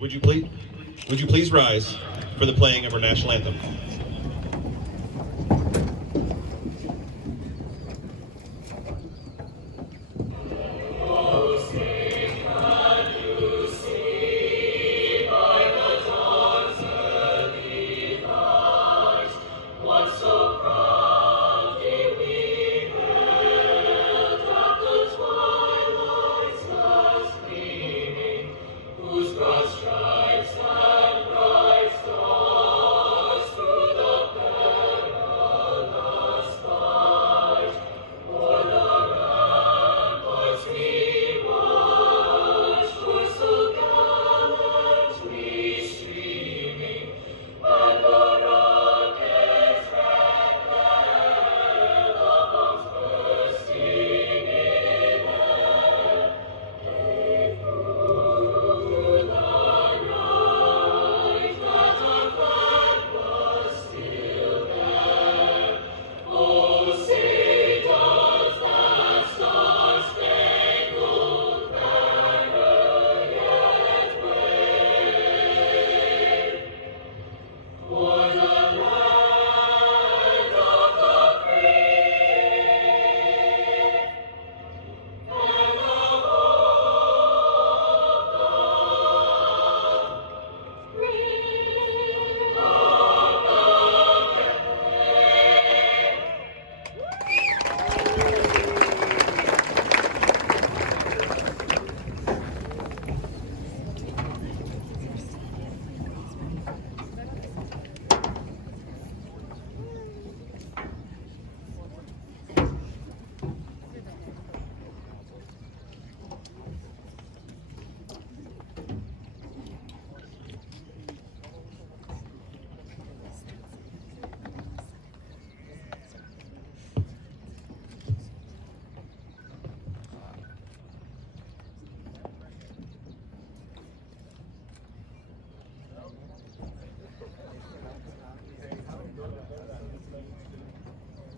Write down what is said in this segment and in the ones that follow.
Would you please rise for the playing of our national anthem?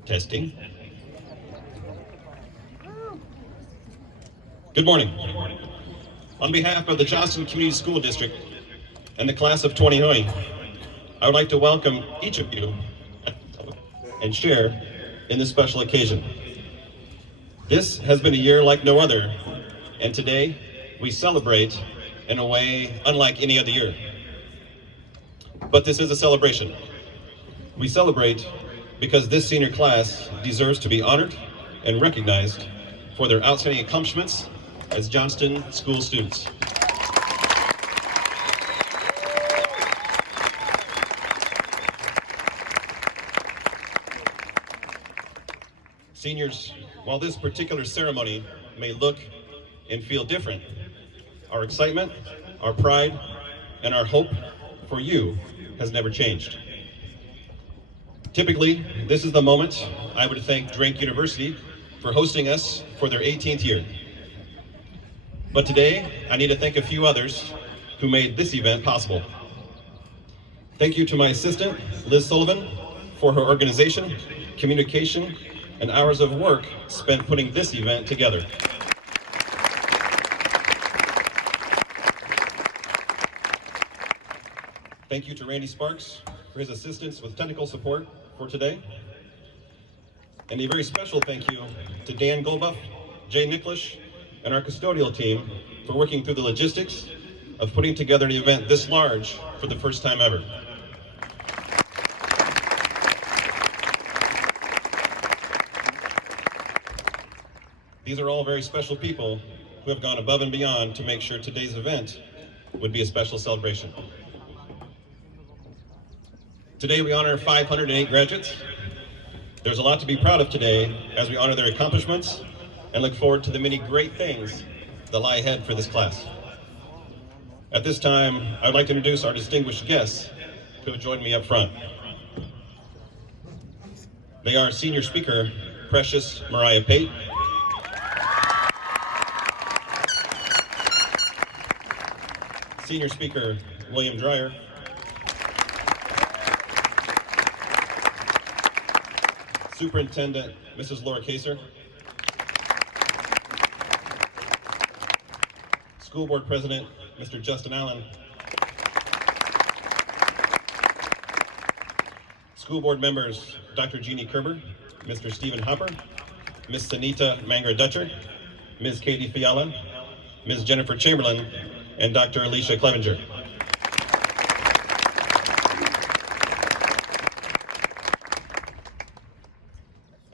Testing. Good morning. On behalf of the Johnston Community School District and the class of 2020, I would like to welcome each of you and share in this special occasion. This has been a year like no other, and today we celebrate in a way unlike any other year. But this is a celebration. We celebrate because this senior class deserves to be honored and recognized for their outstanding accomplishments as Johnston school students. Seniors, while this particular ceremony may look and feel different, our excitement, our pride, and our hope for you has never changed. Typically, this is the moment I would thank Drake University for hosting us for their 18th year. But today, I need to thank a few others who made this event possible. Thank you to my assistant, Liz Sullivan, for her organization, communication, and hours of work spent putting this event together. Thank you to Randy Sparks for his assistance with technical support for today. And a very special thank you to Dan Goldbuff, Jay Nicklish, and our custodial team for working through the logistics of putting together an event this large for the first time ever. These are all very special people who have gone above and beyond to make sure today's event would be a special celebration. Today we honor 508 graduates. There's a lot to be proud of today as we honor their accomplishments and look forward to the many great things that lie ahead for this class. At this time, I would like to introduce our distinguished guests who have joined me up front. They are senior speaker, Precious Mariah Pate, senior speaker, William Dreyer, Superintendent, Mrs. Laura Kaser, School Board President, Mr. Justin Allen, school board members Dr. Jeannie Kerber, Mr. Stephen Hopper, Ms. Sanita Mangra-Dutcher, Ms. Katie Fiala, Ms. Jennifer Chamberlain, and Dr. Alicia Clevenger.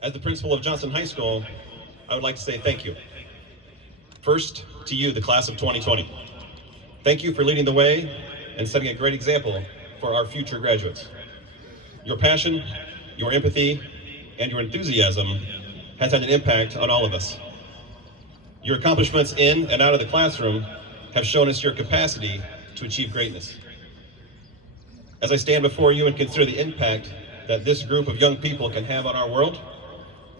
As the principal of Johnston High School, I would like to say thank you. First, to you, the class of 2020. Thank you for leading the way and setting a great example for our future graduates. Your passion, your empathy, and your enthusiasm has had an impact on all of us. Your accomplishments in and out of the classroom have shown us your capacity to achieve greatness. As I stand before you and consider the impact that this group of young people can have on our world,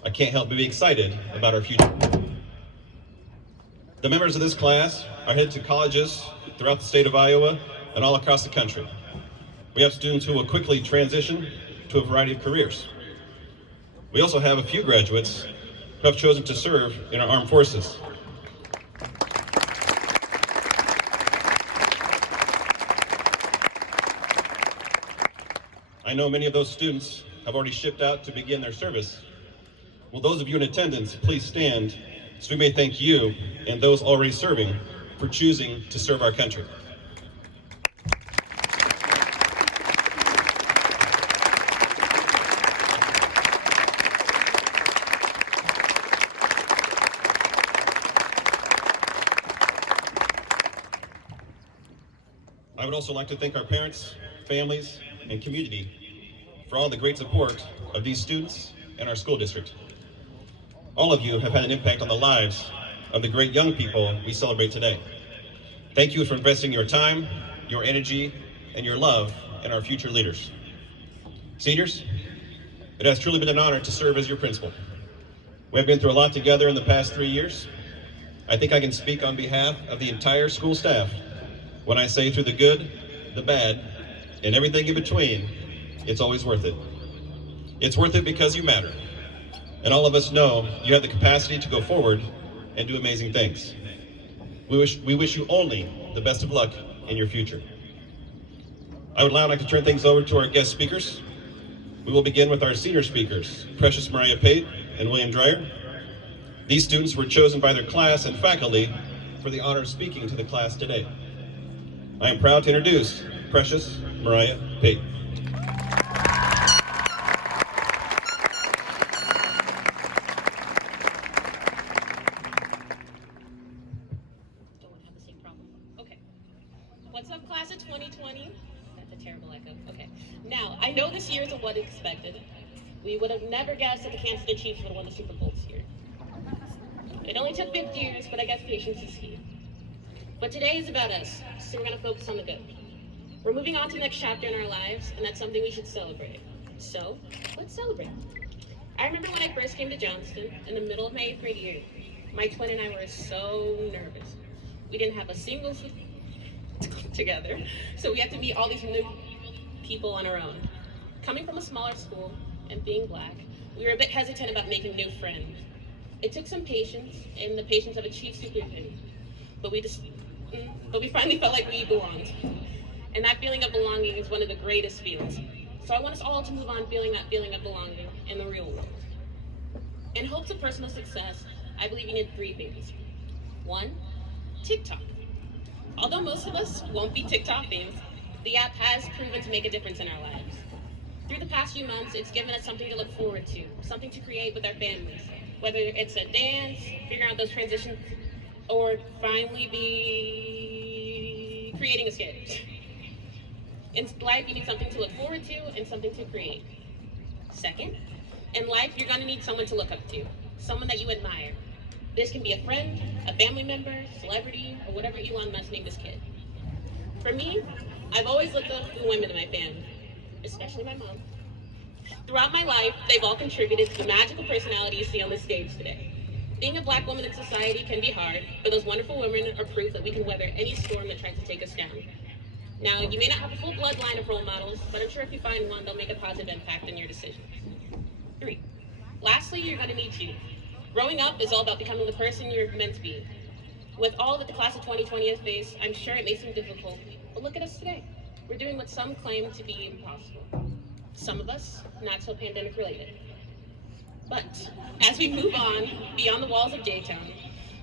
I can't help but be excited about our future. The members of this class are headed to colleges throughout the state of Iowa and all across the country. We have students who will quickly transition to a variety of careers. We also have a few graduates who have chosen to serve in our armed forces. I know many of those students have already shipped out to begin their service. Will those of you in attendance please stand so we may thank you and those already serving for choosing to serve our country. I would also like to thank our parents, families, and community for all the great support of these students and our school district. All of you have had an impact on the lives of the great young people we celebrate today. Thank you for investing your time, your energy, and your love in our future leaders. Seniors, it has truly been an honor to serve as your principal. We have been through a lot together in the past 3 years. I think I can speak on behalf of the entire school staff when I say through the good, the bad, and everything in between, it's always worth it. It's worth it because you matter. And all of us know you have the capacity to go forward and do amazing things. We wish you only the best of luck in your future. I would now like to turn things over to our guest speakers. We will begin with our senior speakers, Precious Mariah Pate and William Dreyer. These students were chosen by their class and faculty for the honor of speaking to the class today. I am proud to introduce Precious Mariah Pate. What's up, class of 2020? That's a terrible echo. Okay. Now, I know this year is what expected. We would have never guessed that the Kansas City Chiefs would have won the Super Bowl this year. It only took 50 years, but I guess patience is key. But today is about us, so we're going to focus on the good. We're moving on to the next chapter in our lives, and that's something we should celebrate. So, let's celebrate. I remember when I first came to Johnston, in the middle of my 8th grade year, my twin and I were so nervous. We didn't have a single together, so we had to meet all these new people on our own. Coming from a smaller school and being Black, we were a bit hesitant about making new friends. It took some patience and the patience of a chief superintendent, but we finally felt like we belonged. And that feeling of belonging is one of the greatest feelings. So I want us all to move on feeling that feeling of belonging in the real world. In hopes of personal success, I believe you need 3 things. 1, TikTok. Although most of us won't be TikTok fans, the app has proven to make a difference in our lives. Through the past few months, it's given us something to look forward to, something to create with our families, whether it's a dance, figuring out those transitions, or finally be creating a skit. In life, you need something to look forward to and something to create. Second, in life, you're going to need someone to look up to, someone that you admire. This can be a friend, a family member, celebrity, or whatever Elon Musk named this kid. For me, I've always looked up to the women in my family, especially my mom. Throughout my life, they've all contributed to the magical personality you see on this stage today. Being a Black woman in society can be hard, but those wonderful women are proof that we can weather any storm that tries to take us down. Now, you may not have a full bloodline of role models, but I'm sure if you find one, they'll make a positive impact on your decisions. 3, lastly, you're going to need you. Growing up is all about becoming the person you're meant to be. With all that the class of 2020 has faced, I'm sure it may seem difficult, but look at us today. We're doing what some claim to be impossible. Some of us, not so pandemic related. But as we move on beyond the walls of J-Town,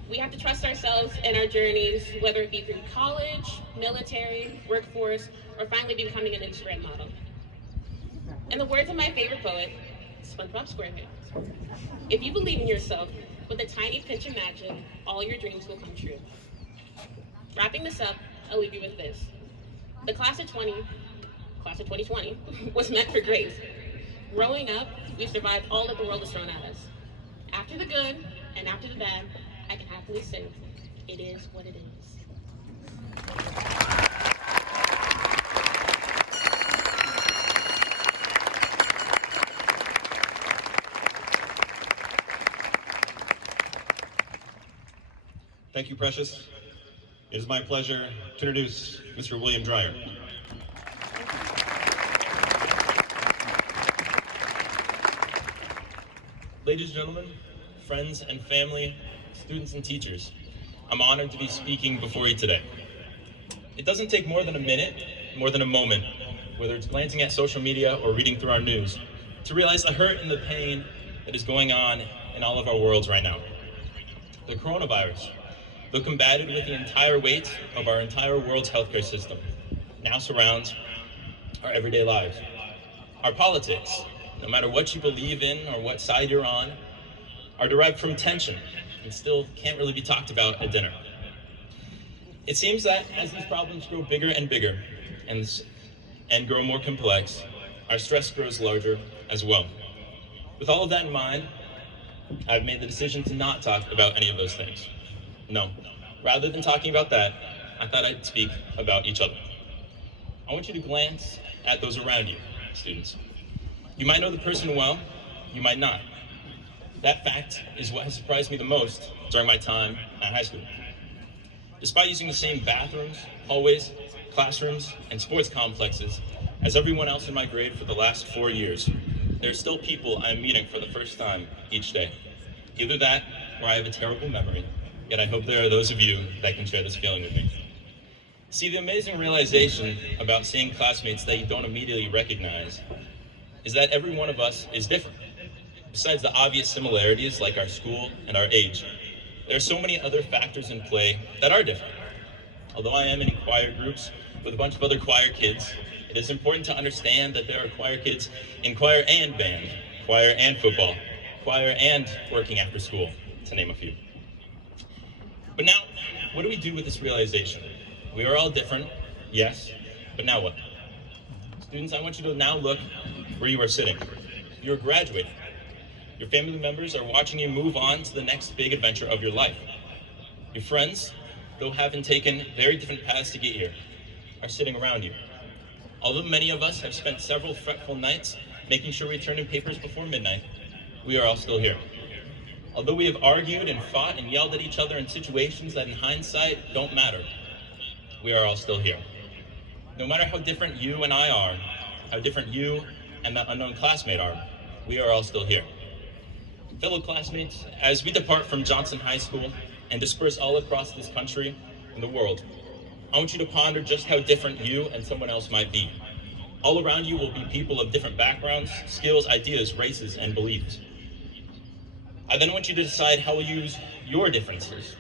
we have to trust ourselves in our journeys, whether it be through college, military, workforce, or finally becoming an Instagram model. In the words of my favorite poet, SpongeBob SquarePants, if you believe in yourself, with a tiny pinch of magic, all your dreams will come true. Wrapping this up, I'll leave you with this. The class of 2020, was meant for grace. Growing up, we've survived all that the world has thrown at us. After the good and after the bad, I can happily say, it is what it is. Thank you, Precious. It is my pleasure to introduce Mr. William Dreyer. Ladies and gentlemen, friends and family, students and teachers, I'm honored to be speaking before you today. It doesn't take more than a minute, more than a moment, whether it's glancing at social media or reading through our news, to realize the hurt and the pain that is going on in all of our worlds right now. The coronavirus, though combated with the entire weight of our entire world's healthcare system, now surrounds our everyday lives. Our politics, no matter what you believe in or what side you're on, are derived from tension and still can't really be talked about at dinner. It seems that as these problems grow bigger and bigger and grow more complex, our stress grows larger as well. With all of that in mind, I've made the decision to not talk about any of those things. No, rather than talking about that, I thought I'd speak about each other. I want you to glance at those around you, students. You might know the person well, you might not. That fact is what has surprised me the most during my time at high school. Despite using the same bathrooms, hallways, classrooms, and sports complexes as everyone else in my grade for the last 4 years, there are still people I am meeting for the first time each day. Either that, or I have a terrible memory, yet I hope there are those of you that can share this feeling with me. See, the amazing realization about seeing classmates that you don't immediately recognize is that every one of us is different. Besides the obvious similarities like our school and our age, there are so many other factors in play that are different. Although I am in choir groups with a bunch of other choir kids, it is important to understand that there are choir kids in choir and band, choir and football, choir and working after school, to name a few. But now, what do we do with this realization? We are all different, yes, but now what? Students, I want you to now look where you are sitting. You are graduating. Your family members are watching you move on to the next big adventure of your life. Your friends, though having taken very different paths to get here, are sitting around you. Although many of us have spent several fretful nights making sure we turn in papers before midnight, we are all still here. Although we have argued and fought and yelled at each other in situations that in hindsight don't matter, we are all still here. No matter how different you and I are, how different you and that unknown classmate are, we are all still here. Fellow classmates, as we depart from Johnston High School and disperse all across this country and the world, I want you to ponder just how different you and someone else might be. All around you will be people of different backgrounds, skills, ideas, races, and beliefs. I then want you to decide how you'll use your differences.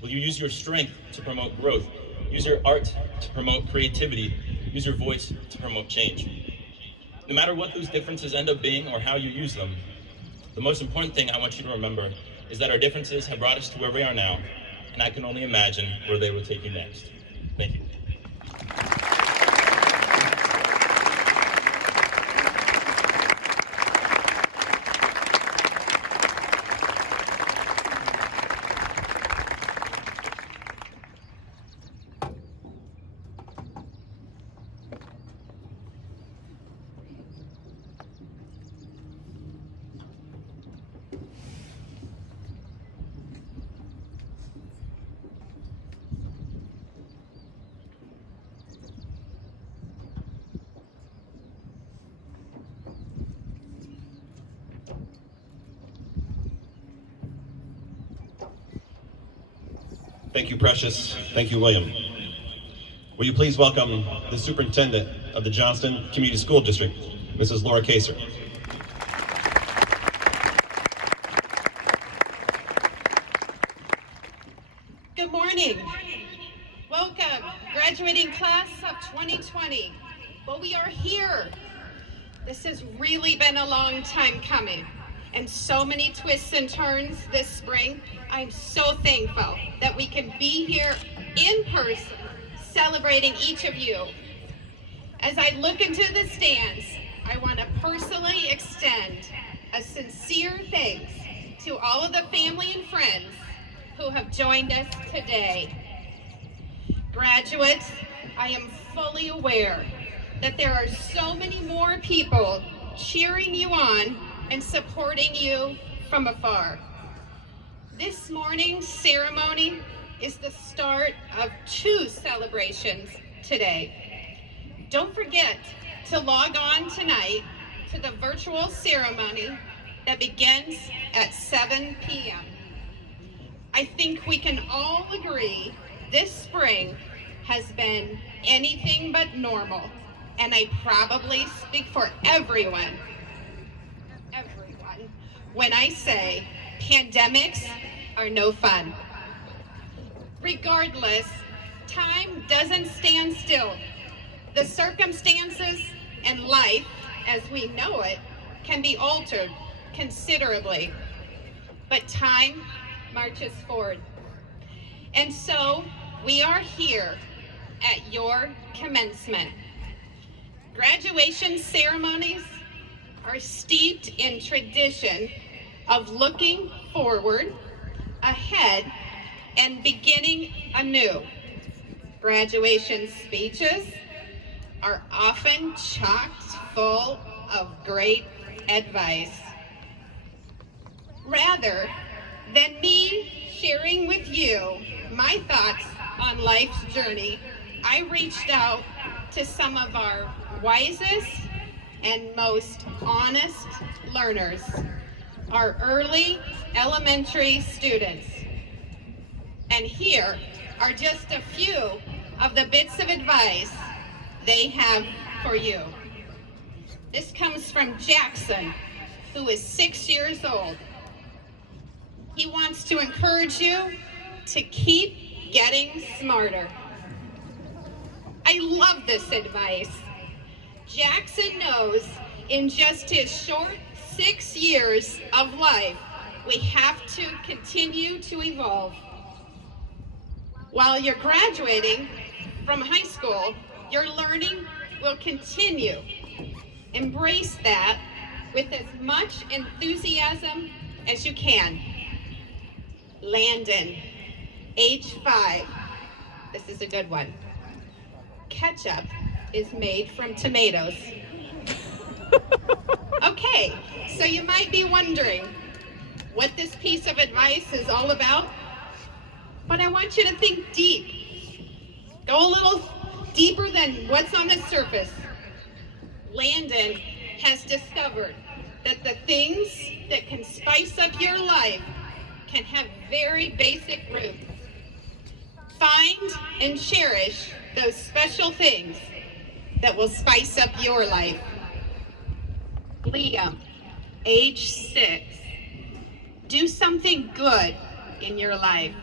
Will you use your strength to promote growth? Use your art to promote creativity? Use your voice to promote change? No matter what those differences end up being or how you use them, the most important thing I want you to remember is that our differences have brought us to where we are now, and I can only imagine where they will take you next. Thank you. Thank you, Precious. Thank you, William. Will you please welcome the superintendent of the Johnston Community School District, Mrs. Laura Kaser. Good morning. Welcome, graduating class of 2020. Well, we are here. This has really been a long time coming, and so many twists and turns this spring. I'm so thankful that we can be here in person, celebrating each of you. As I look into the stands, I want to personally extend a sincere thanks to all of the family and friends who have joined us today. Graduates, I am fully aware that there are so many more people cheering you on and supporting you from afar. This morning's ceremony is the start of 2 celebrations today. Don't forget to log on tonight to the virtual ceremony that begins at 7 p.m. I think we can all agree this spring has been anything but normal, and I probably speak for everyone when I say pandemics are no fun. Regardless, time doesn't stand still. The circumstances and life as we know it can be altered considerably, but time marches forward. And so we are here at your commencement. Graduation ceremonies are steeped in tradition of looking forward, ahead, and beginning anew. Graduation speeches are often chocked full of great advice. Rather than me sharing with you my thoughts on life's journey, I reached out to some of our wisest and most honest learners, our early elementary students. And here are just a few of the bits of advice they have for you. This comes from Jackson, who is 6 years old. He wants to encourage you to keep getting smarter. I love this advice. Jackson knows in just his short 6 years of life, we have to continue to evolve. While you're graduating from high school, your learning will continue. Embrace that with as much enthusiasm as you can. Landon, age 5. This is a good one. Ketchup is made from tomatoes. Okay, so you might be wondering what this piece of advice is all about, but I want you to think deep. Go a little deeper than what's on the surface. Landon has discovered that the things that can spice up your life can have very basic roots. Find and cherish those special things that will spice up your life. Liam, age 6. Do something good in your life.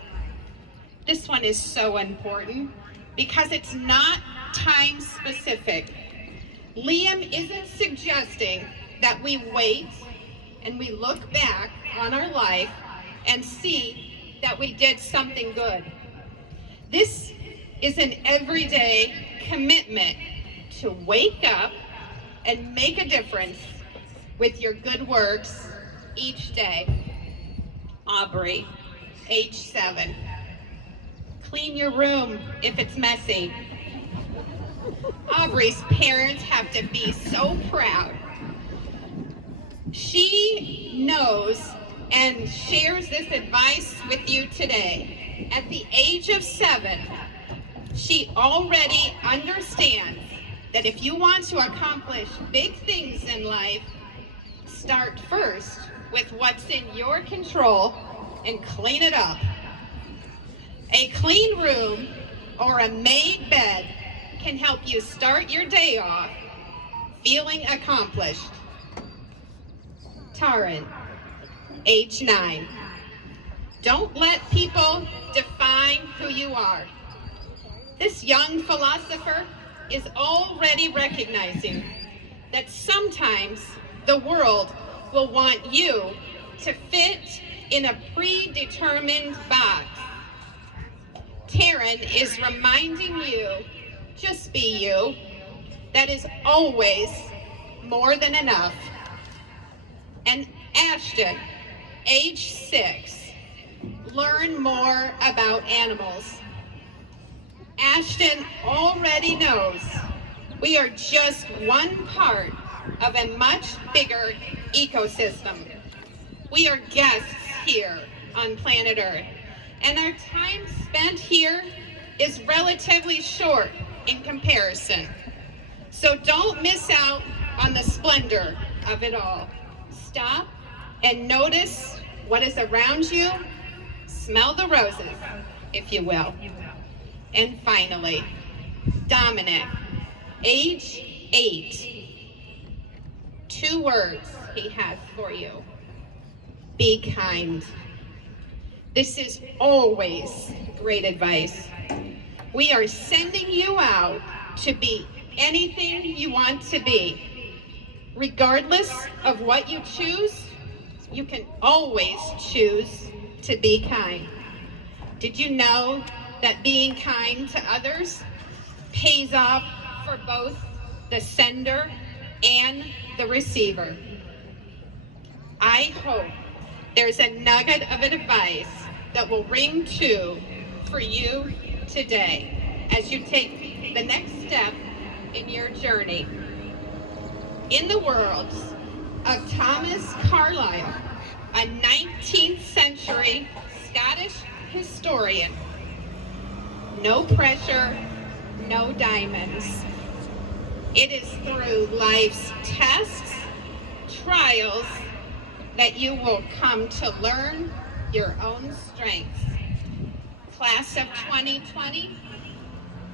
This one is so important because it's not time specific. Liam isn't suggesting that we wait and we look back on our life and see that we did something good. This is an everyday commitment to wake up and make a difference with your good works each day. Aubrey, age 7. Clean your room if it's messy. Aubrey's parents have to be so proud. She knows and shares this advice with you today. At the age of 7, she already understands that if you want to accomplish big things in life, start first with what's in your control and clean it up. A clean room or a made bed can help you start your day off feeling accomplished. Taryn, age 9. Don't let people define who you are. This young philosopher is already recognizing that sometimes the world will want you to fit in a predetermined box. Taryn is reminding you, just be you. That is always more than enough. And Ashton, age 6, learn more about animals. Ashton already knows we are just one part of a much bigger ecosystem. We are guests here on planet Earth, and our time spent here is relatively short in comparison. So don't miss out on the splendor of it all. Stop and notice what is around you. Smell the roses, if you will. And finally, Dominic, age 8. 2 words he has for you. Be kind. This is always great advice. We are sending you out to be anything you want to be. Regardless of what you choose, you can always choose to be kind. Did you know that being kind to others pays off for both the sender and the receiver? I hope there's a nugget of advice that will ring true for you today as you take the next step in your journey. In the words of Thomas Carlyle, a 19th century Scottish historian, no pressure, no diamonds. It is through life's tests, trials, that you will come to learn your own strengths. Class of 2020,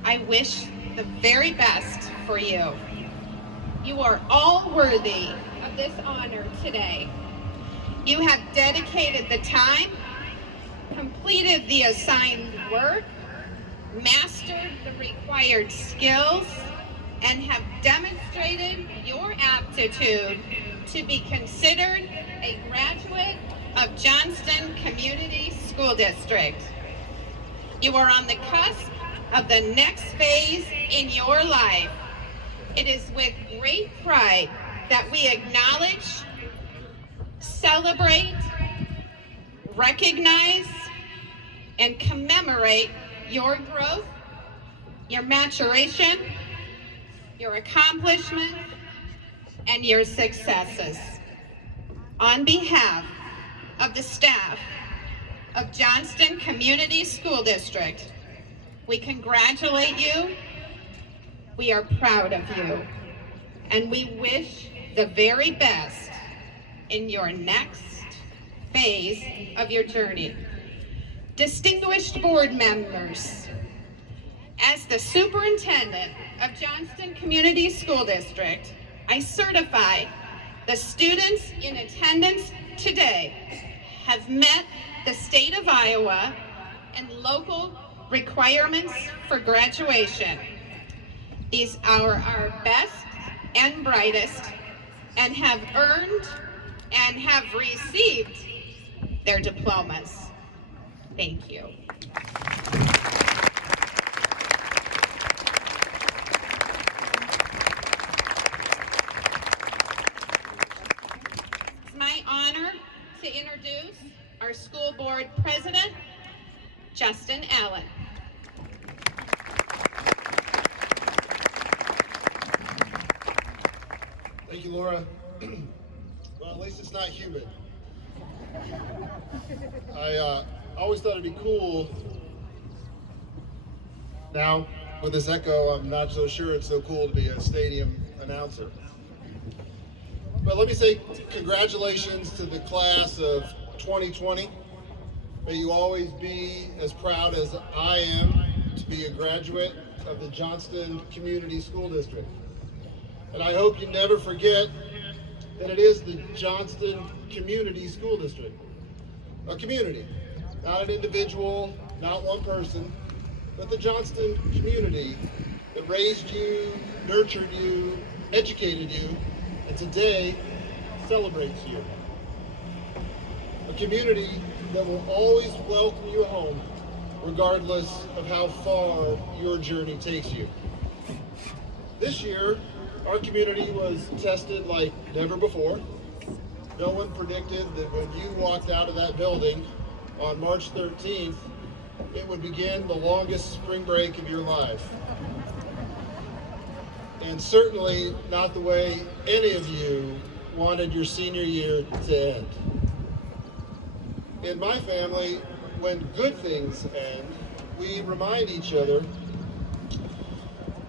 I wish the very best for you. You are all worthy of this honor today. You have dedicated the time, completed the assigned work, mastered the required skills, and have demonstrated your aptitude to be considered a graduate of Johnston Community School District. You are on the cusp of the next phase in your life. It is with great pride that we acknowledge, celebrate, recognize, and commemorate your growth, your maturation, your accomplishments, and your successes. On behalf of the staff of Johnston Community School District, we congratulate you, we are proud of you, and we wish the very best in your next phase of your journey. Distinguished board members, as the superintendent of Johnston Community School District, I certify the students in attendance today have met the state of Iowa and local requirements for graduation. These are our best and brightest and have earned and have received their diplomas. Thank you. It's my honor to introduce our school board president, Justin Allen. Thank you, Laura. Well, at least it's not humid. I always thought it'd be cool. Now, with this echo, I'm not so sure it's so cool to be a stadium announcer. But let me say congratulations to the class of 2020. May you always be as proud as I am to be a graduate of the Johnston Community School District. And I hope you never forget that it is the Johnston Community School District. A community, not an individual, not one person, but the Johnston community that raised you, nurtured you, educated you, and today celebrates you. A community that will always welcome you home, regardless of how far your journey takes you. This year, our community was tested like never before. No one predicted that when you walked out of that building on March 13th, it would begin the longest spring break of your life. And certainly not the way any of you wanted your senior year to end. In my family, when good things end, we remind each other,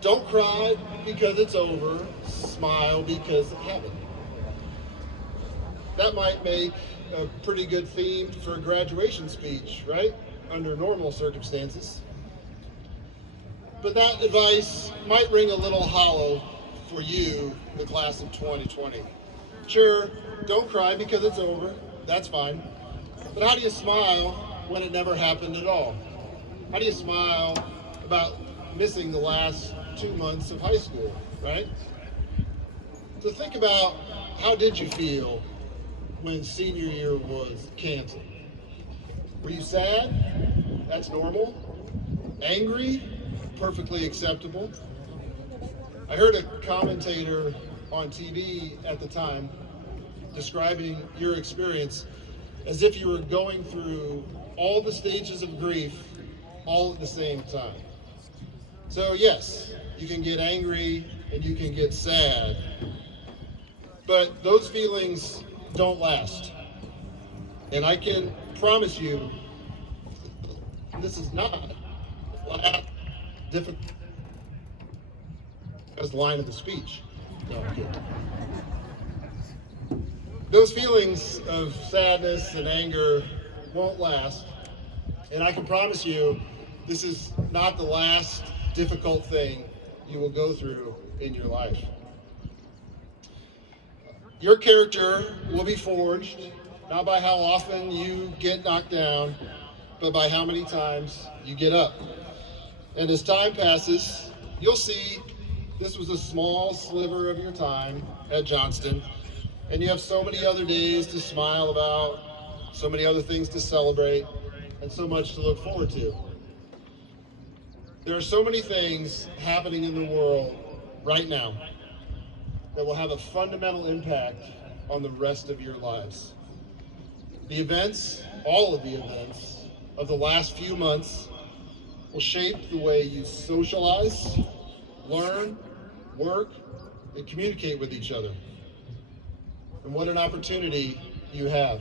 don't cry because it's over, smile because it happened. That might make a pretty good theme for a graduation speech, right? Under normal circumstances. But that advice might ring a little hollow for you, the class of 2020. Sure, don't cry because it's over, that's fine. But how do you smile when it never happened at all? How do you smile about missing the last 2 months of high school, right? So think about, how did you feel when senior year was canceled? Were you sad? That's normal. Angry? Perfectly acceptable. I heard a commentator on TV at the time describing your experience as if you were going through all the stages of grief all at the same time. So yes, you can get angry and you can get sad, but those feelings don't last. And I can promise you, this is not difficult. That's the line of the speech. No, I'm kidding. Those feelings of sadness and anger won't last. And I can promise you, this is not the last difficult thing you will go through in your life. Your character will be forged, not by how often you get knocked down, but by how many times you get up. And as time passes, you'll see this was a small sliver of your time at Johnston, and you have so many other days to smile about, so many other things to celebrate, and so much to look forward to. There are so many things happening in the world right now that will have a fundamental impact on the rest of your lives. The events, all of the events of the last few months will shape the way you socialize, learn, work, and communicate with each other. And what an opportunity you have.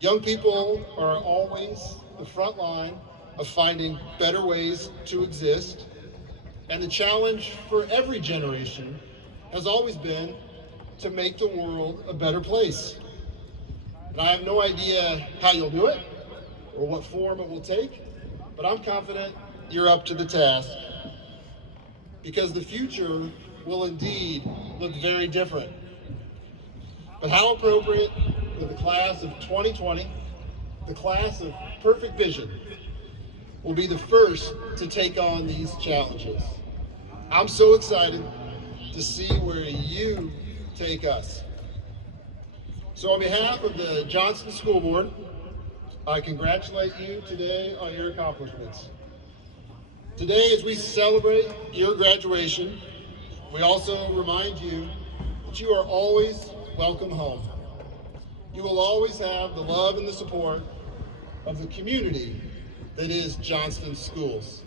Young people are always the front line of finding better ways to exist, and the challenge for every generation has always been to make the world a better place. And I have no idea how you'll do it or what form it will take, but I'm confident you're up to the task, because the future will indeed look very different. But how appropriate for the class of 2020, the class of perfect vision, will be the first to take on these challenges. I'm so excited to see where you take us. So on behalf of the Johnston School Board, I congratulate you today on your accomplishments. Today, as we celebrate your graduation, we also remind you that you are always welcome home. You will always have the love and the support of the community that is Johnston Schools.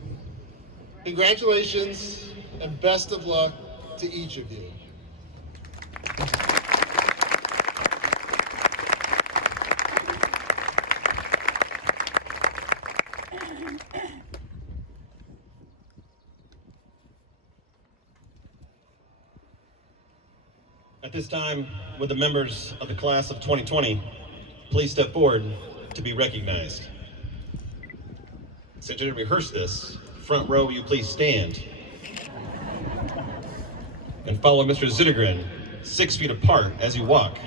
Congratulations and best of luck to each of you. At this time, would the members of the class of 2020 please step forward to be recognized? Since you didn't rehearse this, front row, will you please stand? And follow Mr. Zittergren 6 feet apart as you walk.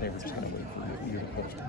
They were just going to wait for you to post it.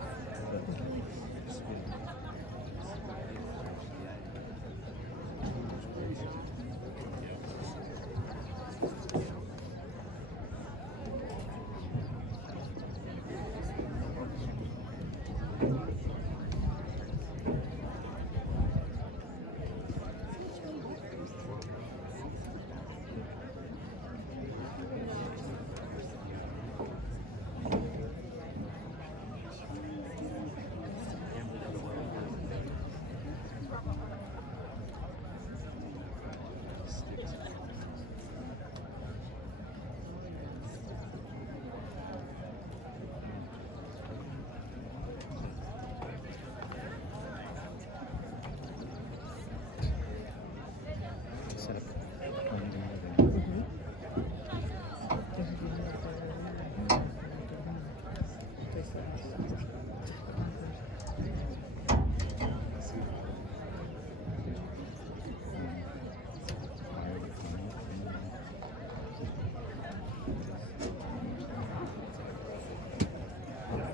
Set up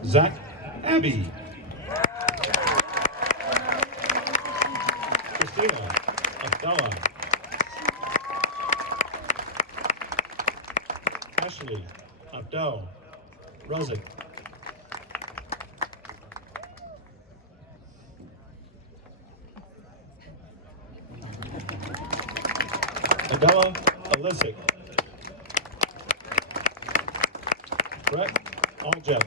Zach Abbey. Christina Abdallah. Ashley Abdel Rozik. Adela Alisic. Brett Aljet.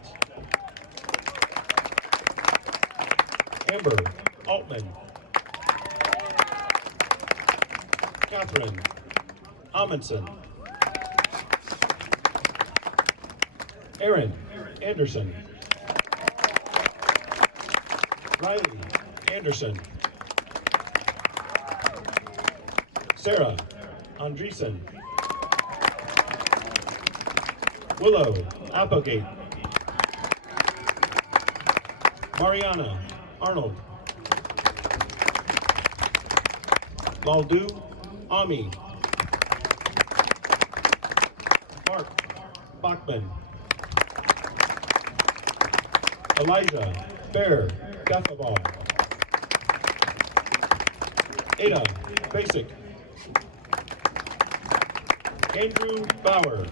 Amber Altman. Catherine Amundsen. Aaron Anderson. Riley Anderson. Sarah Andreessen. Willow Applegate. Mariana Arnold. Maldu Ami. Mark Bachman. Elijah Bear Gaffaball. Ada Basic. Andrew Bauer.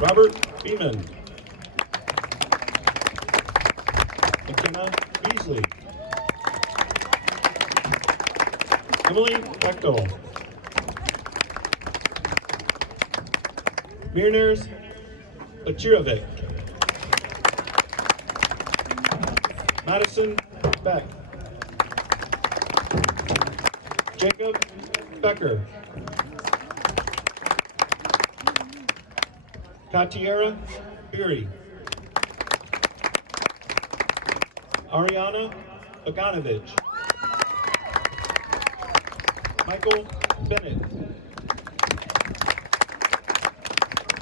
Robert Beeman. McKenna Beasley. Emily Bechtel. Mirners Bachirovic. Madison Beck. Jacob Becker. Katiera Beery. Ariana Bogdanovich. Michael Bennett.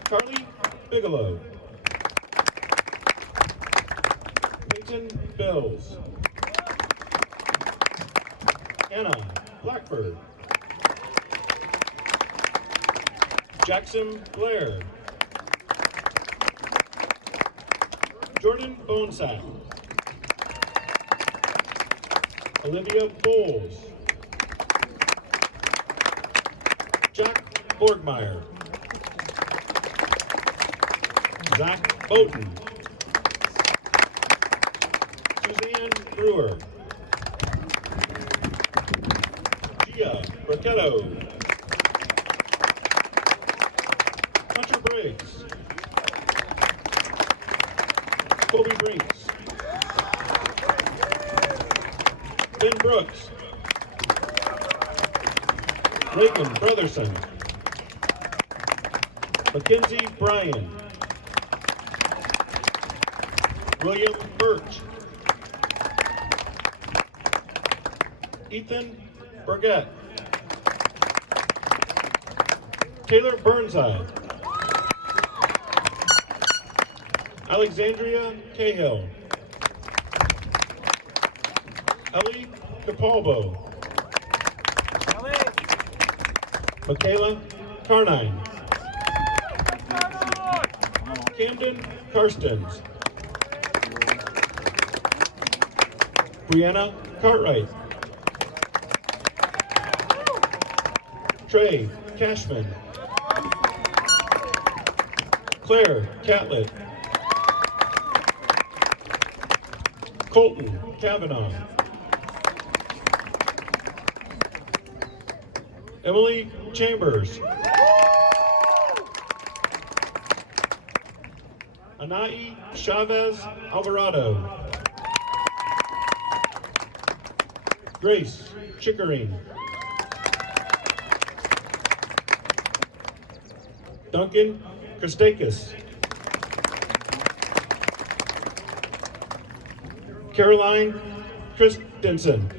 Carly Bigelow. Peyton Bills. Anna Blackbird. Jackson Blair. Jordan Bonesack. Olivia Bowles. Jack Borgmeyer. Zach Bowden. Suzanne Brewer. Gia Bracchetto. Hunter Briggs. Kobe Brinks. Ben Brooks. Reagan Brotherson. Mackenzie Bryan. William Birch. Ethan Burgett. Taylor Burnside. Alexandria Cahill. Ellie Capalbo. Michaela Carnine. Camden Karstens. Brianna Cartwright. Trey Cashman. Claire Catlett. Colton Kavanaugh. Emily Chambers. Anai Chavez Alvarado. Grace Chickering. Duncan Christakis. Caroline Christensen.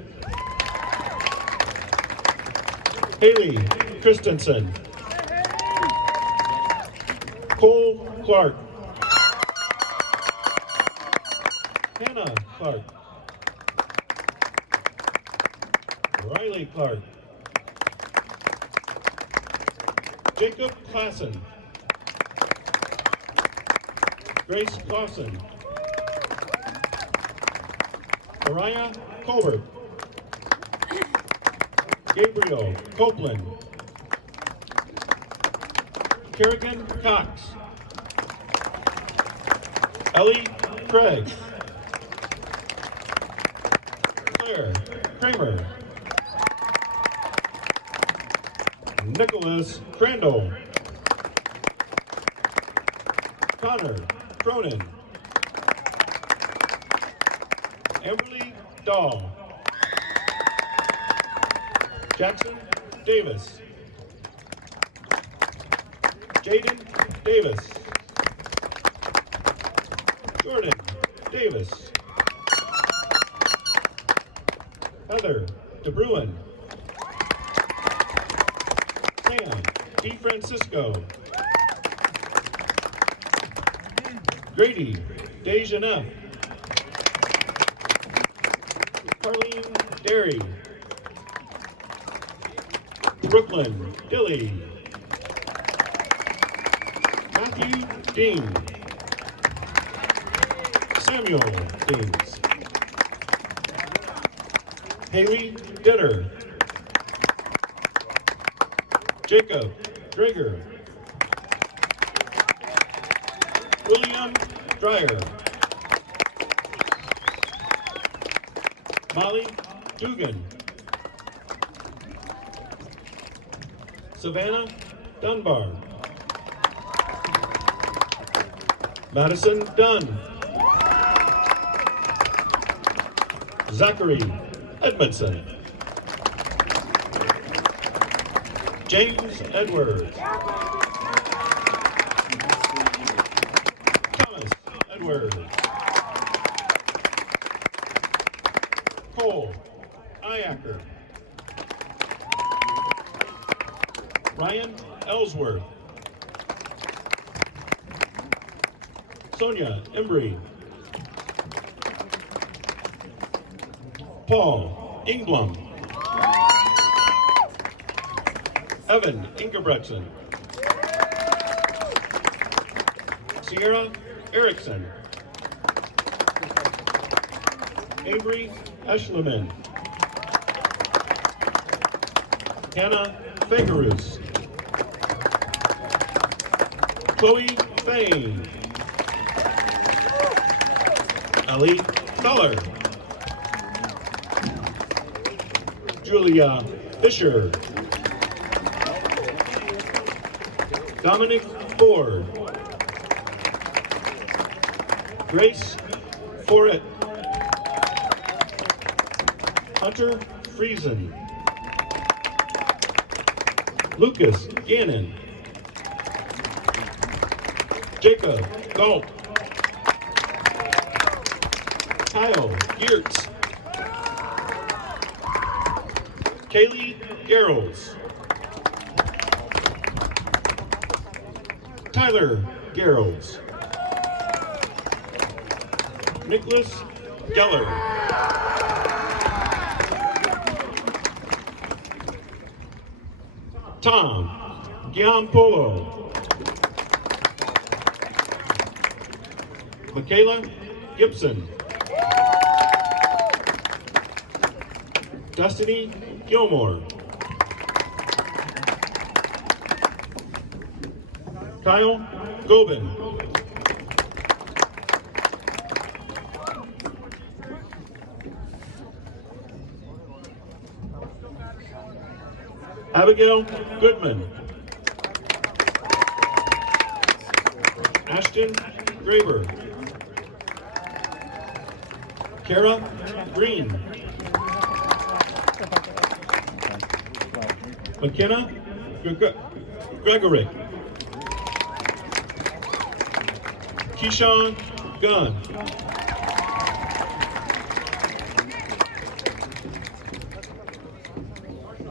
Haley Christensen. Cole Clark. Hannah Clark. Riley Clark. Jacob Klassen. Grace Clausen. Mariah Colbert. Gabriel Copeland. Kerrigan Cox. Ellie Craig. Claire Kramer. Nicholas Crandall. Connor Cronin. Amberly Dahl. Jackson Davis. Jaden Davis. Jordan Davis. Heather DeBruin. Sam DeFrancisco. Grady Dejaneuf. Carlene Derry. Brooklyn Dilly. Matthew Dean. Samuel Deans. Haley Ditter. Jacob Drager. William Dreyer. Molly Dugan. Savannah Dunbar. Madison Dunn. Zachary Edmondson. James Edwards. Thomas Edwards. Cole Iacker. Ryan Ellsworth. Sonia Embry. Paul Ingblom. Evan Ingebretson. Sierra Erickson. Avery Eschleman. Hannah Fagerus. Chloe Fain. Ellie Feller. Julia Fisher. Dominic Ford. Grace Foret. Hunter Friesen. Lucas Gannon. Jacob Galt. Kyle Geertz. Kaylee Garrels. Tyler Garrels. Nicholas Geller. Tom Giampolo. Michaela Gibson. Destiny Gilmore. Kyle Gobin. Abigail Goodman. Ashton Graber. Kara Green. McKenna Gregorick. Keyshawn Gunn.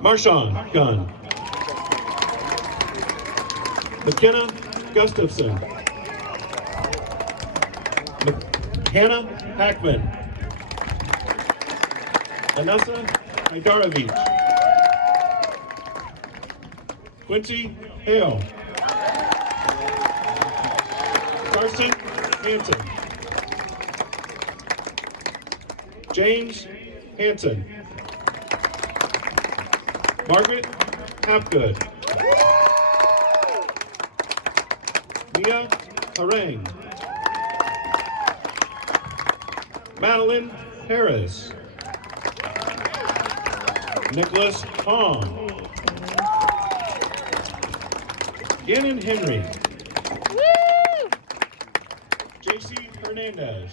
Marshawn Gunn. McKenna Gustafson. Hannah Hackman. Anessa Hydarovich. Quincy Hale. Carson Hanson. James Hanson. Margaret Hapgood. Mia Harang. Madeline Harris. Nicholas Hong. Gannon Henry. JC Hernandez.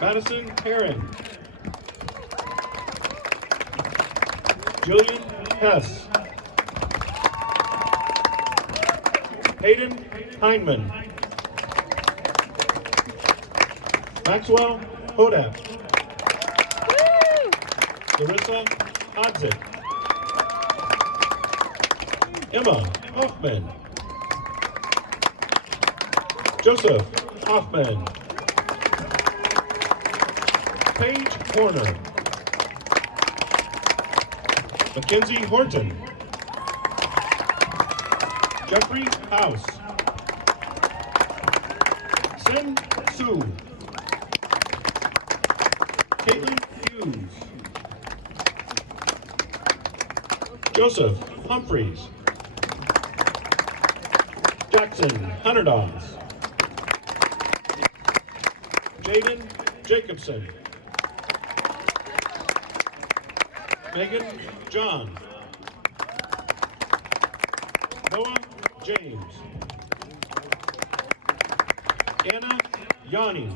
Madison Heron. Julian Hess. Hayden Heinman. Maxwell Hodak. Larissa Hodzik. Emma Hoffman. Joseph Hoffman. Paige Horner. Mackenzie Horton. Jeffrey House. Sin Su. Caitlin Hughes. Joseph Humphreys. Jackson Hunterdogs. Jaden Jacobson. Megan John. Noah James. Anna Yanni.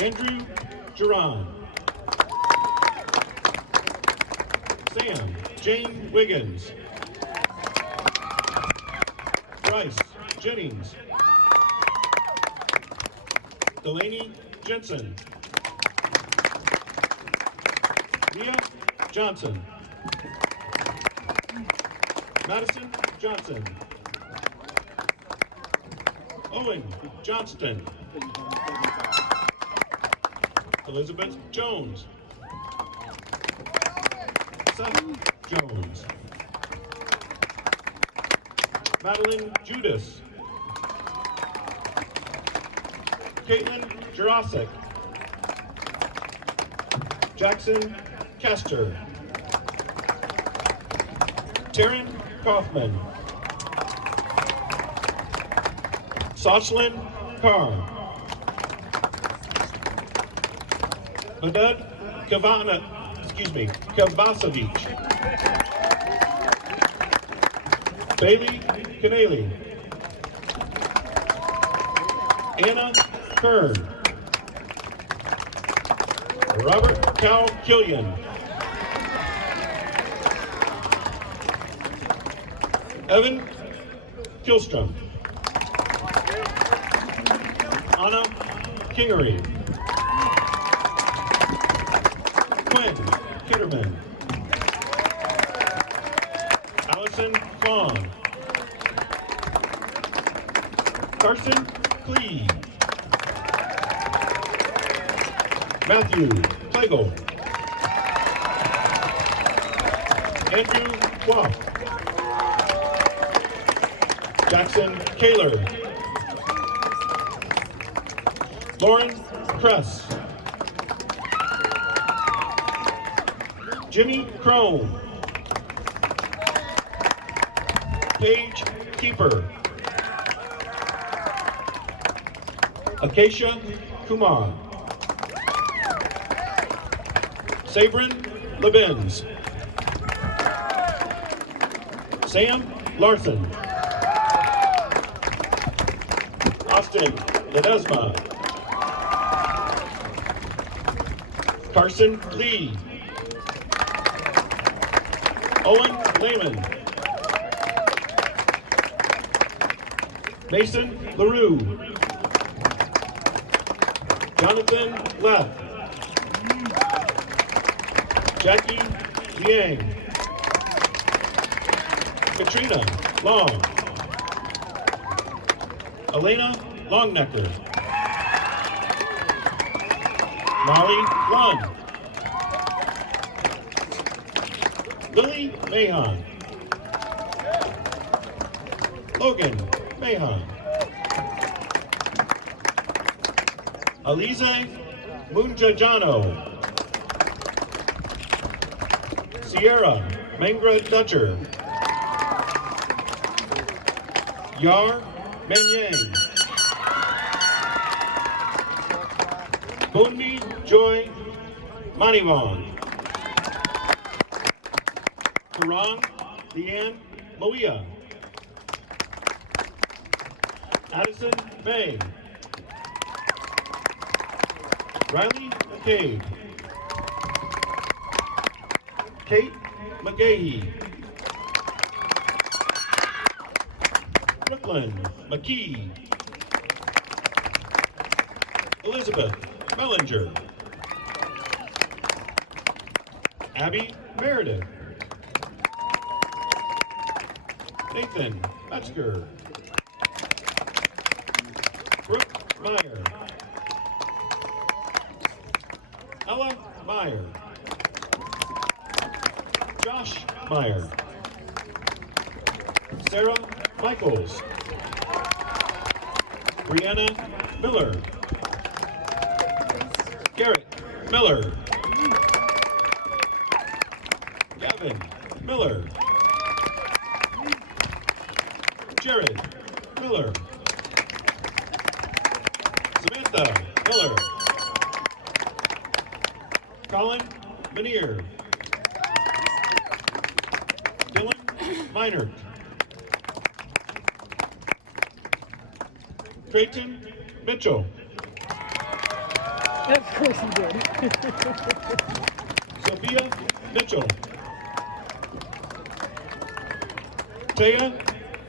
Andrew Geron. Sam Jane Wiggins. Bryce Jennings. Delaney Jensen. Leah Johnson. Madison Johnson. Owen Johnston. Elizabeth Jones. Seth Jones. Madeline Judas. Caitlin Jurasek. Jackson Kester. Taryn Kaufman. Sachlin Carr. Madud Kavasovic. Bailey Canali. Anna Kern. Robert Cal Killian. Evan Kilstrom. Anna Kingery. Quinn Kitterman. Allison Fawn. Carson Clee. Matthew Plegel. Andrew Waff. Jackson Kaler. Lauren Kress. Jimmy Crone. Paige Keeper. Acacia Kumar. Sabrin Lebens. Sam Larson. Austin Ledesma. Carson Lee. Owen Lehman. Mason LaRue. Jonathan Leff. Jackie Liang. Katrina Long. Elena Longnecker. Molly Lund. Lily Mahon. Logan Mahon. Alize Munjajano. Sierra Mangra Dutcher. Yar Menyang. Bunmi Joy Maniwang. Karan Leanne Moia. Addison May. Riley McCabe. Kate McGahee. Brooklyn McKee. Elizabeth Mellinger. Abby Meredith. Nathan Metzger. Brooke Meyer. Ella Meyer. Josh Meyer. Sarah Michaels. Brianna Miller. Garrett Miller. Gavin Miller. Jared Miller. Samantha Miller. Colin Manier. Dylan Minert. Creighton Mitchell. Of course he did. Sophia Mitchell. Taya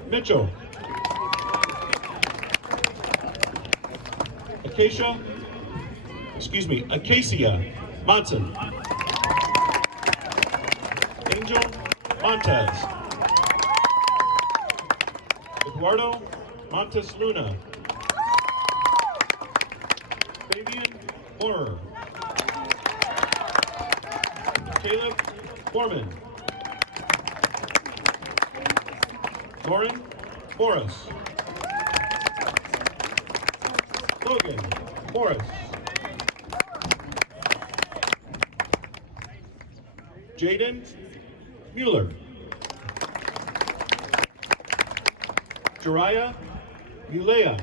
Mitchell. Acacia Monson. Angel Montez. Eduardo Montes Luna. Fabian Morer. Caleb Foreman. Lauren Morris. Logan Morris. Jaden Mueller. Jariah Mulea.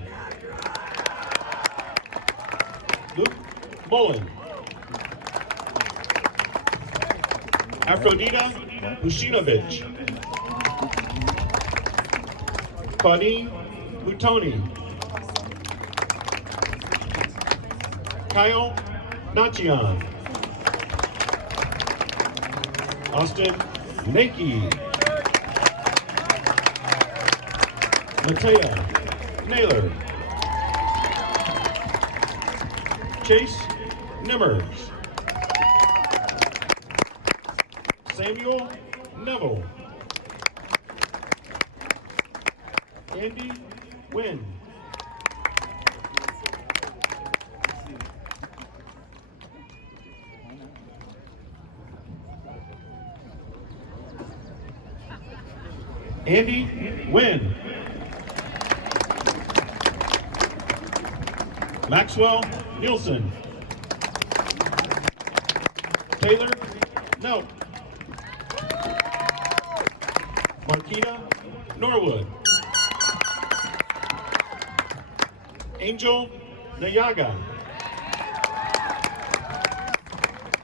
Luke Mullen. Aphrodita Ushinovic. Claudine Mutoni. Kyle Nachian. Austin Nakey. Matea Naylor. Chase Nimmers. Samuel Neville. Andy Wynn. Andy Wynn. Maxwell Nielsen. Taylor Nelk. Marquita Norwood. Angel Nayaga.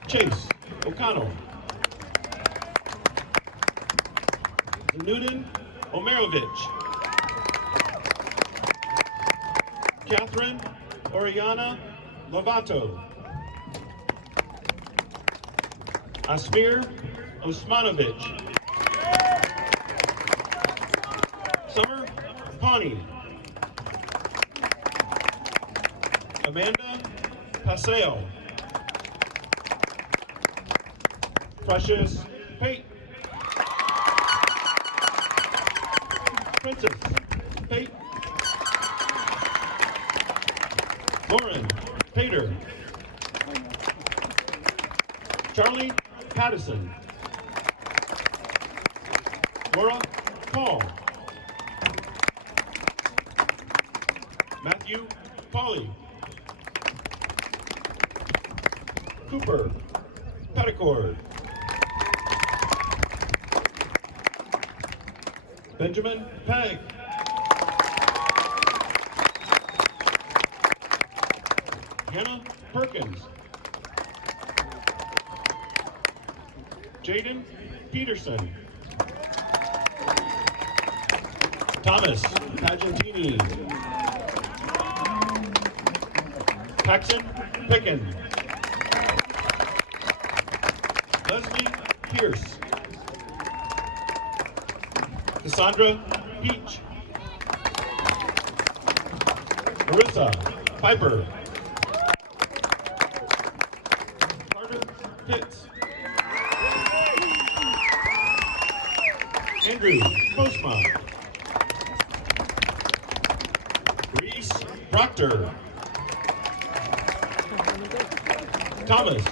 Chase O'Connell. Newton Omerovich. Catherine Oriana Lovato. Asmir Osmanovich. Summer Pawnee. Amanda Paseo. Precious Pate. Princess Pate. Lauren Pater. Charlie Pattison. Laura Paul. Matthew Polly. Cooper Petticord. Benjamin Pegg. Hannah Perkins. Jaden Peterson. Thomas Pagentini. Paxton Picken. Leslie Pierce. Cassandra Peach. Marissa Piper. Carter Pitts. Andrew Postma. Reese Proctor. Thomas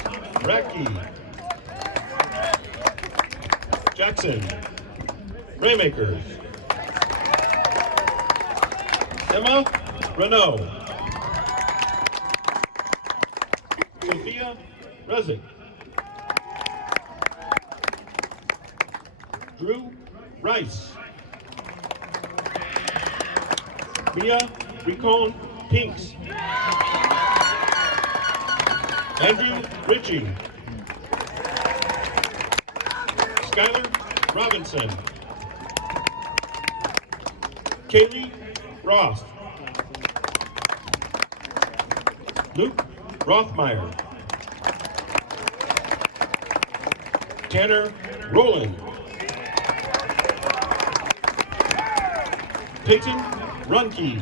Radke. Jackson Raymakers. Emma Renault. Sophia Rezick. Drew Rice. Mia Ricon Pinks. Andrew Ritchie. Skylar Robinson. Kaylee Ross. Luke Rothmeyer. Tanner Rowland. Peyton Runke.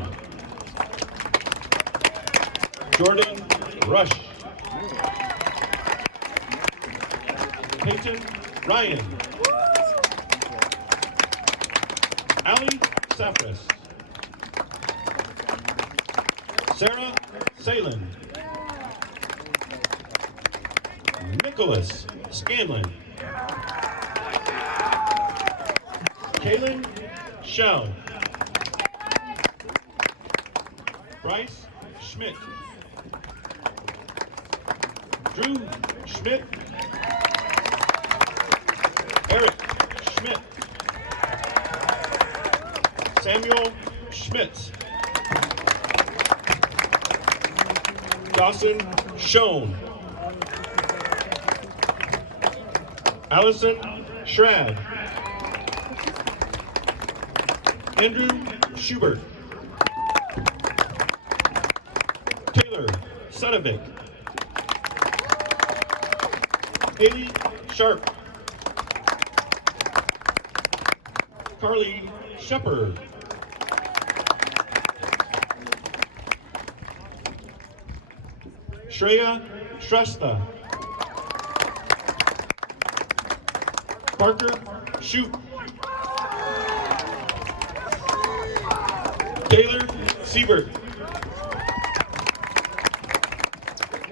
Jordan Rush. Peyton Ryan. Allie Safras. Sarah Salen. Nicholas Scanlon. Kaylin Shell. Bryce Schmidt. Drew Schmidt. Eric Schmidt. Samuel Schmitz. Dawson Schoen. Allison Schrad. Andrew Schubert. Taylor Sudovic. Haley Sharp. Carly Shepard. Shreya Shrestha. Parker Shute. Taylor Siebert.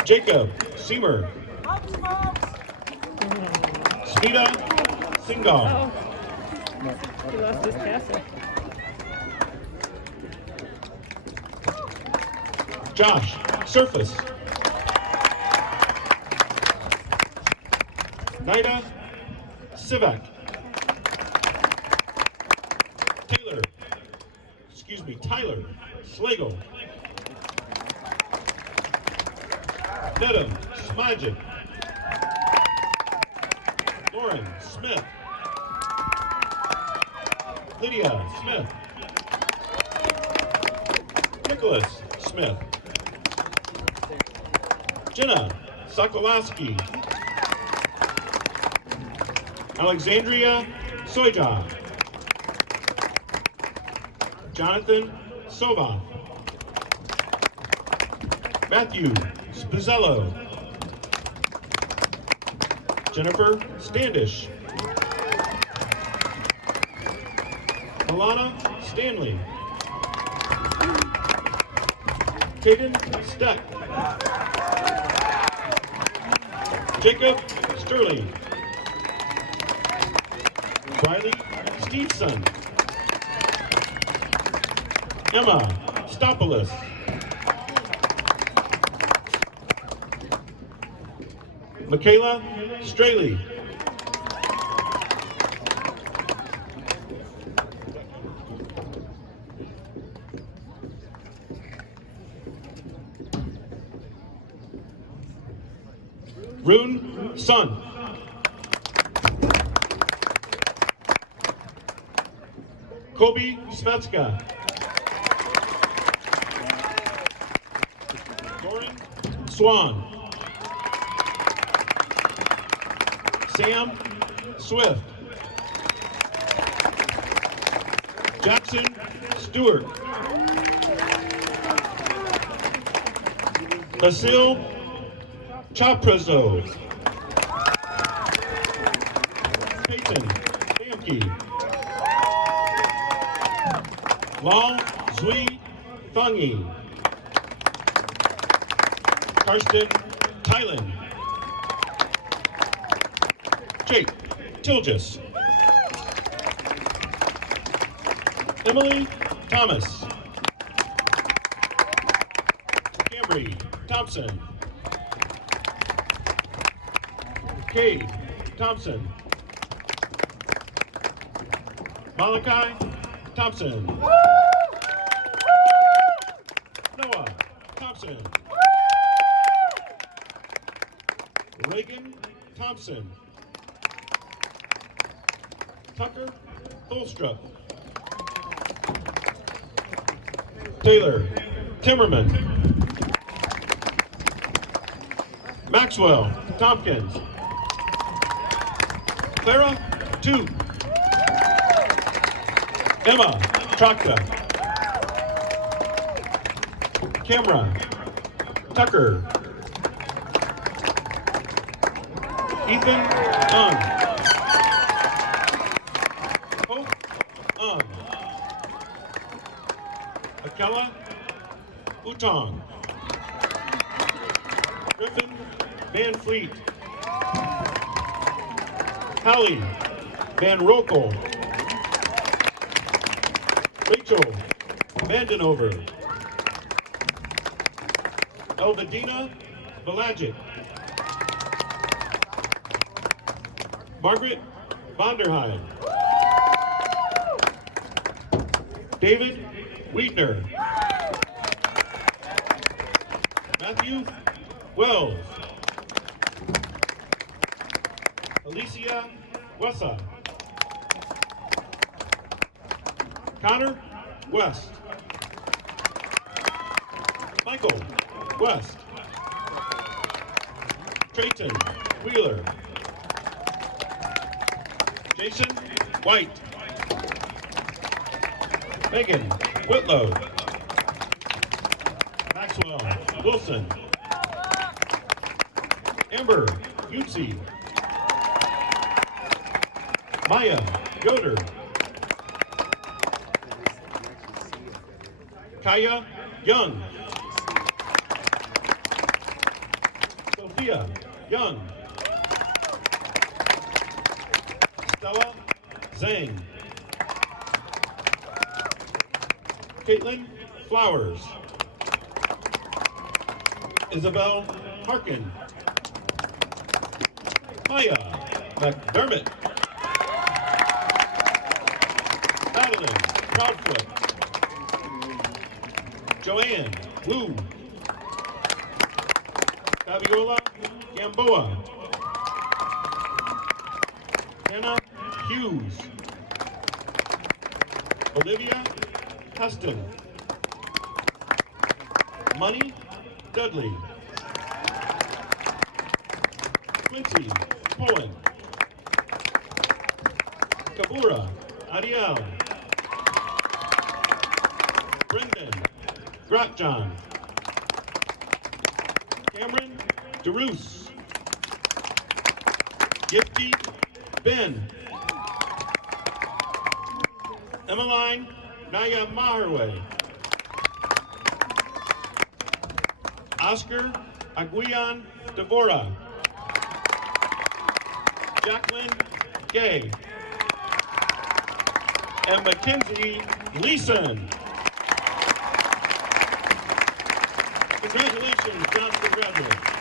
Jacob Seamer. Smita Singhal. He lost his castle. Josh Surface. Nida Sivak. Tyler Slagle. Nedham Smajic. Lauren Smith. Lydia Smith. Nicholas Smith. Jenna Sokolowski. Alexandria Soja. Jonathan Sova. Matthew Spizzello. Jennifer Standish. Milana Stanley. Caden Steck. Jacob Sterling. Riley Stevenson. Emma Stopoulos. Michaela Straley. Rune Sun. Kobe Svetska. Doran Swan. Sam Swift. Jackson Stewart. Basil Chaprazo. Peyton Damke. Long Zui Thungi. Karsten Thailand. Jake Tilgis. Emily Thomas. Cambry Thompson. Cade Thompson. Malachi Thompson. Noah Thompson. Reagan Thompson. Tucker Thulstrup. Taylor Timmerman. Maxwell Tompkins. Clara Toot. Emma Tracta. Camera Tucker. Ethan Ung. Hope Ung. Akela Utong. Griffin Van Fleet. Hallie Van Rokel. Rachel Vandenover. Elvedina Valagic. Margaret Vonderheim. David Wiedner. Matthew Wells. Alicia Wessa. Connor West. Michael West. Trayton Wheeler. Jason White. Megan Whitlow. Maxwell Wilson. Amber Utsi. Maya Yoder. Kaya Young. Sophia Young. Stella Zhang. Caitlin Flowers. Isabel Harkin. Maya McDermott. Madeline Proudfoot. Joanne Wu. Fabiola Gamboa. Hannah Hughes. Olivia Huston. Money Dudley. Quincy Poen. Kabura Ariel. Brendan Grotjohn. Cameron DeRoos. Gifty Ben. Emmeline Naya Maherway. Oscar Aguian Devora. Jacqueline Gay. And Mackenzie Leeson. Congratulations, Johnston graduates.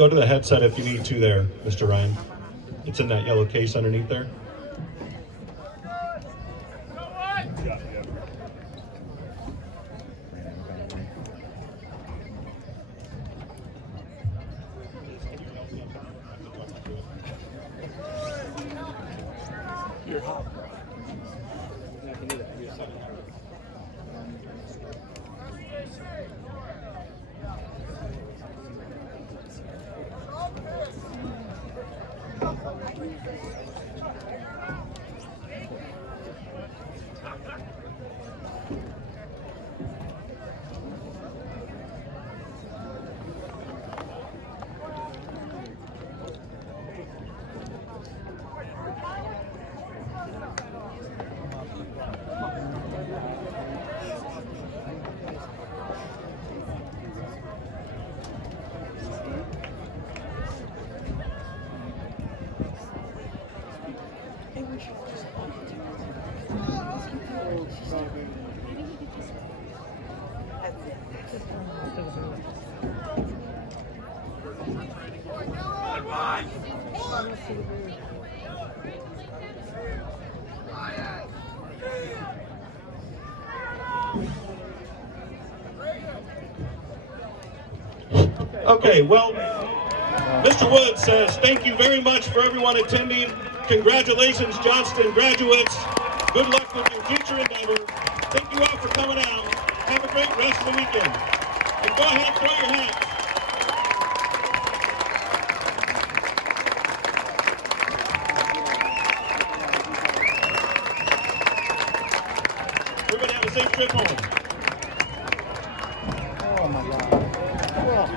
Go to the headset if you need to there, Mr. Ryan. It's in that yellow case underneath there. Okay, well, Mr. Wood says thank you very much for everyone attending. Congratulations, Johnston graduates. Good luck with your future endeavor. Thank you all for coming out. Have a great rest of the weekend. And go ahead, throw your hats. Everybody have a safe trip home. Oh my God. Well.